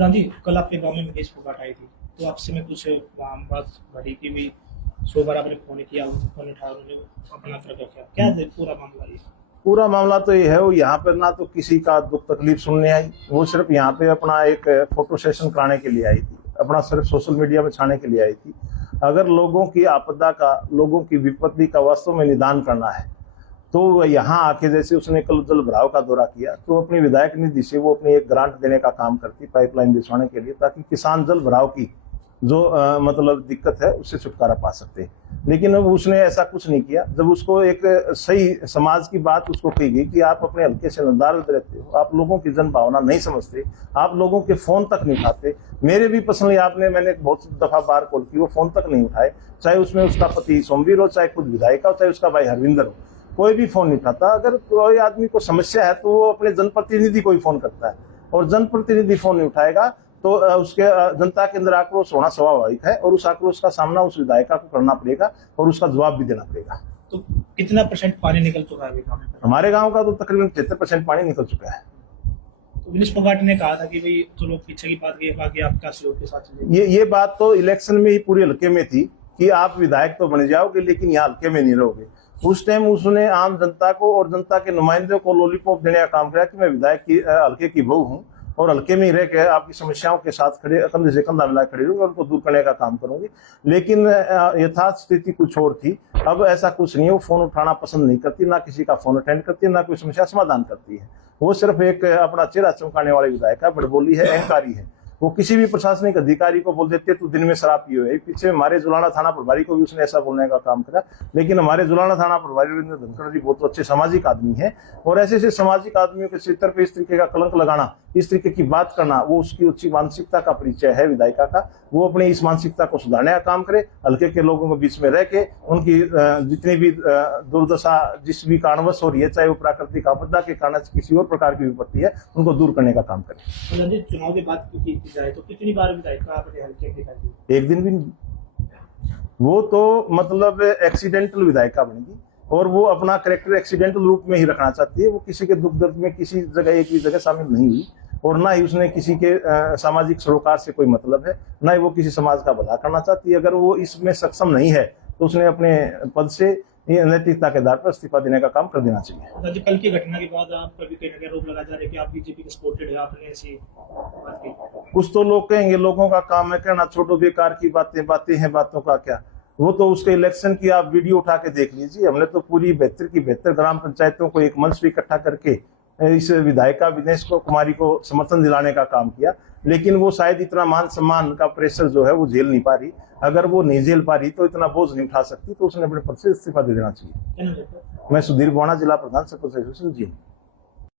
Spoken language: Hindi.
प्रधान जी, कल आपके गांव में मुकेश फोगाट आई थी, तो आपसे मैं कुछ बात भरी की भी 100 बार आपने फोन किया, फोन उठाया, उन्होंने अपना तरफ रखा, क्या है पूरा मामला ये? पूरा मामला तो ये है, वो यहाँ पर ना तो किसी का दुख तकलीफ सुनने आई, वो सिर्फ यहाँ पे अपना एक फोटो सेशन कराने के लिए आई थी, अपना सिर्फ सोशल मीडिया में छाने के लिए आई थी। अगर लोगों की आपदा का, लोगों की विपत्ति का वास्तव में निदान करना है तो यहाँ आके, जैसे उसने कल जल भराव का दौरा किया, तो अपनी विधायक निधि से वो अपनी एक ग्रांट देने का काम करती, पाइपलाइन बिछवाने के लिए, ताकि किसान जल भराव की जो मतलब दिक्कत है उससे छुटकारा पा सकते हैं। लेकिन अब उसने ऐसा कुछ नहीं किया। जब उसको एक सही समाज की बात उसको कही गई कि आप अपने हल्के से नदारद रहते हो, आप लोगों की जन भावना नहीं समझते, आप लोगों के फोन तक नहीं उठाते। मेरे भी पर्सनली मैंने बहुत दफा बार कॉल की, वो फोन तक नहीं उठाए, चाहे उसमें उसका पति सोमवीर हो, चाहे खुद विधायक हो, चाहे उसका भाई हरविंदर हो, कोई भी फोन नहीं उठाता। अगर कोई आदमी को समस्या है तो वो अपने जनप्रतिनिधि को ही फोन करता है, और जनप्रतिनिधि फोन नहीं उठाएगा तो उसके जनता के अंदर आक्रोश होना स्वाभाविक है, और उस आक्रोश का सामना उस विधायिका को करना पड़ेगा और उसका जवाब भी देना पड़ेगा। तो कितना % पानी निकल चुका है गाँव में? हमारे गांव का तो तकरीबन 73% पानी निकल चुका है। तो मुकेश फोगाट ने कहा था कि भाई चलो पीछे की बात ये बाकी आपका सहयोग के साथ चलिए। ये बात तो इलेक्शन में ही पूरे हल्के में थी कि आप विधायक तो बन जाओगे लेकिन यहाँ हल्के में नहीं रहोगे। उस टाइम उसने आम जनता को और जनता के नुमाइंदों को लॉलीपॉप देने का काम किया कि मैं विधायक की हल्के की बहू हूँ और हल्के में ही रह के आपकी समस्याओं के साथ खड़े, कंधे से कंधा मिला खड़े रहूंगी और उनको दूर करने का काम करूंगी। लेकिन यथार्थ स्थिति कुछ और थी। अब ऐसा कुछ नहीं है, वो फोन उठाना पसंद नहीं करती, ना किसी का फोन अटेंड करती है, ना कोई समस्या समाधान करती है। वो सिर्फ एक अपना चेहरा चमकाने वाले विधायक है, बड़बोली है, अहंकारी है। वो किसी भी प्रशासनिक अधिकारी को बोल देते तू दिन में शराब पियो है। पीछे हमारे जुलाना थाना प्रभारी को भी उसने ऐसा बोलने का काम करा। लेकिन हमारे जुलाना थाना प्रभारी रविंद्र धनखड़ जी बहुत अच्छे सामाजिक आदमी है, और ऐसे सामाजिक आदमियों के सिर पे इस तरीके का कलंक लगाना, इस तरीके की बात करना, वो उसकी उच्च मानसिकता का परिचय है विधायिका का। वो अपनी इस मानसिकता को सुधारने का काम करे, हल्के के लोगों के बीच में रह के उनकी जितनी भी दुर्दशा जिस भी कारणवश हो रही है, चाहे वो प्राकृतिक आपदा के कारण किसी और प्रकार की विपत्ति है, उनको दूर करने का काम करे। चुनाव की बात की जाए तो कितनी बार विधायिका अपने हल्के दिखाई दी? एक दिन भी नहीं। वो तो मतलब एक्सीडेंटल विधायिका बनेगी, और वो अपना कैरेक्टर एक्सीडेंटल रूप में ही रखना चाहती है। वो किसी के दुख दर्द में किसी जगह एक भी जगह शामिल नहीं हुई, और ना ही उसने किसी के सामाजिक सरोकार से कोई मतलब है, ना ही वो किसी समाज का भला करना चाहती है। अगर वो इसमें सक्षम नहीं है तो उसने अपने पद से नैतिकता के आधार पर इस्तीफा देने का काम कर देना चाहिए। कल की घटना के बाद आप पर भी कहीं ना कहीं आरोप लगा जा रहे हैं कि आप बीजेपी के सपोर्टेड है, आपने ऐसी बात की। कुछ तो लोग कहेंगे, लोगों का काम है कहना छोड़ो बेकार की बातें हैं, बातों का क्या। वो तो उसके इलेक्शन की आप वीडियो उठा के देख लीजिए। हमने तो पूरी 72 की 72 ग्राम पंचायतों को एक मंच पे इकट्ठा करके इस विधायिका विनेश कुमारी को समर्थन दिलाने का काम किया। लेकिन वो शायद इतना मान सम्मान का प्रेशर जो है वो झेल नहीं पा रही। अगर वो नहीं झेल पा रही तो इतना बोझ नहीं उठा सकती, तो उसने अपने पद से इस्तीफा दे देना चाहिए। मैं सुधीर बोना, जिला प्रधान सरपंच एसोसिएशन जी।